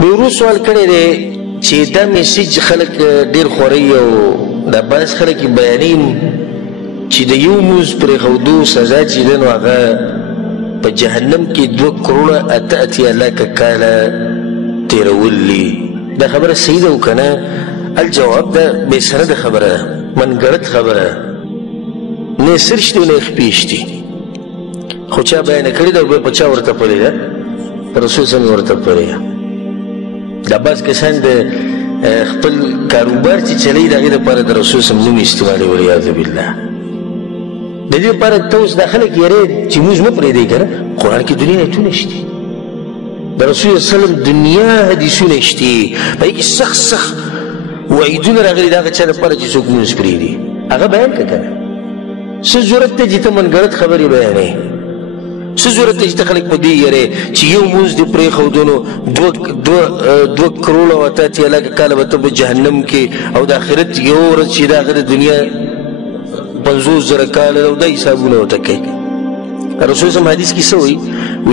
نو سوال کړی دی چې دا میسج خلک ډېر خوري او دا بعض خلک یې بیانوي چې د یو مونځ پرېښودو سزا چې ده نو هغه په جهنم کې 2,88,00,000 کاله تېرول دي. دا خبره صحیح ده او که نه؟ الجواب ده بې سنده خبره ده، منګړت خبره ده، نه سر شته نه خپې شته، خو چا بیانه کړې ده او بیا په چا ورته پلې ده؟ په رسول صلی الله ورته پلې ده. دا بعض کسان د خپل کاروبار چې چلوي د هغې دپاره د رسول صلی الله نوم استعمالوي والعیاذ بالله. د دې لپاره ته اوس دا خلک یېرې چې مونځ مه پرېږدئ که نه، قرآن کې دنیا ایتونه شته، د رسول صلی الله وسلم دنیا حدیثونه شته، په هغې کې سخت سخت وعیدونه راغلي د هغه چا لپاره چې څوک مونځ پرېږدي. هغه بیان کړه که نه؟ څه ضرورت دی چې ته منګړت خبرې بیانوې؟ څه ضرورت دی چې ته خلک په دې یېرې چې یو مونځ دې پرېښودو نو 2,88,00,000 کاله به ته په جهنم کې او د آخرت یو ورځ چې د هغه د دنیا 50,000 کاله او دا حسابونه ورته کوي. رسول صلی حدیث کې څه وایي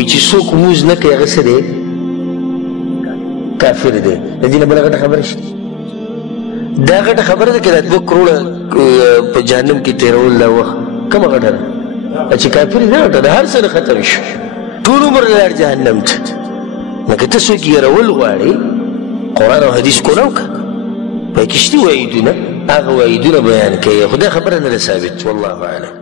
چې څوک مونځ نه کوي هغه څه دی؟ کافر دی. د دې نه بله غټه خبره شته؟ دا غټه خبره ده که دا 2 کروړه په جهنم کې تېرول دا وخت کومه غټه ده؟ چې کافر نه غټه ده، هر څه نه ختم شو، ټول عمر لاړ جهنم ته. نو که ته څوک یېرول غواړې قرآن او حدیث کو نه وکړه، په کې شته وعیدونه، هغه وعیدونه بیان کوي، خو دا خبره نه ده ثابت. والله اعلم.